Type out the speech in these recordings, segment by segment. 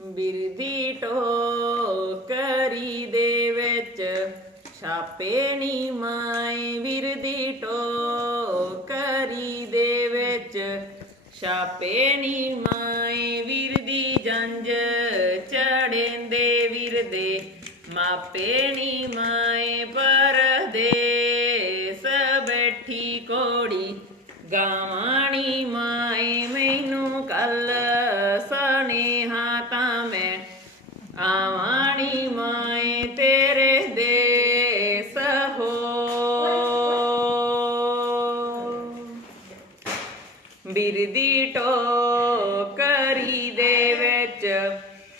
ਬਿਰਦੀ ਟੋਕਰੀ ਦੇ ਵਿੱਚ ਛਾਪੇ ਨੀ ਮਾਏ, ਬਿਰਦੀ ਟੋਕਰੀ ਦੇ ਵਿੱਚ ਛਾਪੇ ਨੀ ਮਾਏ ਵਿਰਦੀ ਜੰਜ ਚੜੇਂਦੇ ਵਿਰਦੇ ਮਾਪੇ ਨੀ ਮਾਏ, ਪਰਦੇਸ ਬੈਠੀ ਕੋੜੀ ਗਾਵਾਣੀ ਮਾਏ, ਮੈਨੂੰ ਕੱਲ ਬਿਰਦੀ ਟੋਕਰੀ ਦੇ ਵਿੱਚ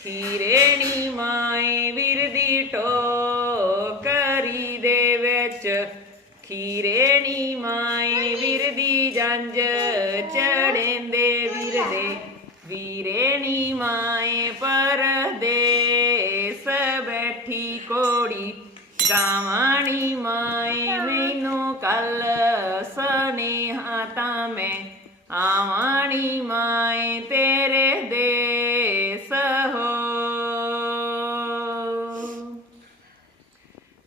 ਖੀਰੇ ਨੀ ਮਾਏ, ਬਿਰਦੀ ਟੋਕਰੀ ਦੇ ਵਿੱਚ ਖੀਰੇ ਨੀ ਮਾਏ, ਬਿਰਦੀ ਜੰਜ ਚੜੇਂਦੇ ਵਿਰਦੇ ਵੀਰੇ ਨੀ ਮਾਏ, ਪਰਦੇਸ ਬੈਠੀ ਕੋੜੀ ਗਾਵਾਣੀ ਮਾਏ, ਮੈਨੂੰ ਕੱਲ ਸਨੇਹਾ ਤਾਂ ਮੈਂ ਆਵਾਣੀ ਮਾਏ ਤੇਰੇ ਦੇਸ ਹੋ।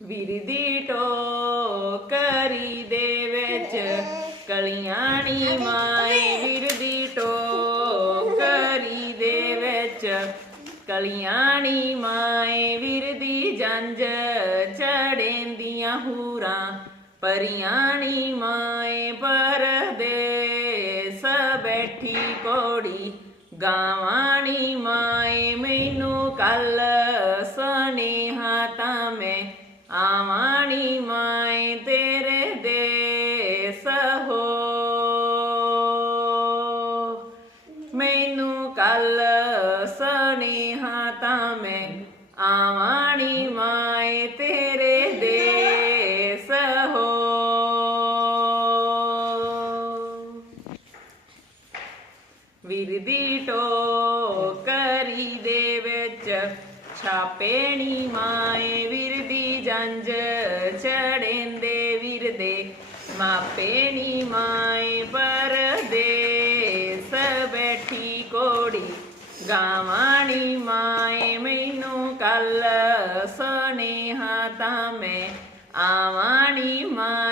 ਵਿਰਦੀ ਟੋਕਰੀ ਦੇ ਵਿੱਚ ਕਲੀਆਂ ਨੀ ਮਾਏ ਵਿਰਦੀ ਟੋਕਰੀ ਦੇ ਵਿੱਚ ਕਲੀਆਂ ਮਾਏ, ਵੀਰ ਦੀ ਜੰਜ ਚੜੇਂਦੀਆਂ ਹੂਰਾਂ ਪਰੀਆਂ ਨੀ ਮਾਏ ਕੋੜੀ ਗਾਵਾਣੀ ਮਾਏ, ਮੈਨੂੰ ਕੱਲ ਸਨੇਹਾ ਤਾਂ ਮੈਂ ਆਵਾਣੀ ਮਾਏ, ਤੇਰੇ ਦੇਸ ਹੋ। ਮੈਨੂੰ ਕੱਲ ਸਨੇਹਾ ਤਾਂ ਵਿਰਦੀ ਟੋਕਰੀ ਦੇ ਵਿੱਚ ਛਾਪੇ ਨੀ ਮਾਏ ਵਿਰਦੀ ਜੰਜ ਚੜੇਂਦੇ ਵਿਰਦੇ ਮਾਪੇ ਨੀ ਮਾਏ ਪਰਦੇਸ ਬੈਠੀ ਕੋੜੀ ਗਾਵਾਣੀ ਮਾਏ ਮੈਨੂੰ ਕੱਲ ਸਨੇਹਾ ਤਾਂ ਮੈਂ ਆਵਾਣੀ ਮਾਏ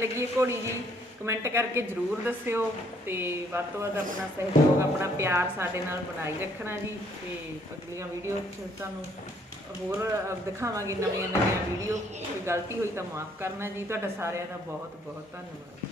ਲੱਗੀ ਇਹ ਘੋੜੀ ਜੀ ਕਮੈਂਟ ਕਰਕੇ ਜਰੂਰ ਦੱਸਿਓ ਤੇ ਵੱਧ ਤੋਂ ਵੱਧ ਆਪਣਾ ਸਹਿਯੋਗ, ਆਪਣਾ ਪਿਆਰ ਸਾਡੇ ਨਾਲ ਬਣਾਈ ਰੱਖਣਾ ਜੀ ਤੇ ਅਗਲੀਆਂ ਵੀਡੀਓ 'ਚ ਤੁਹਾਨੂੰ ਹੋਰ ਦਿਖਾਵਾਂਗੇ ਨਵੀਆਂ ਨਵੀਆਂ ਵੀਡੀਓ ਕੋਈ ਗਲਤੀ ਹੋਈ ਤਾਂ ਮਾਫ ਕਰਨਾ ਜੀ। ਤੁਹਾਡਾ ਸਾਰਿਆਂ ਦਾ ਬਹੁਤ ਬਹੁਤ ਧੰਨਵਾਦ।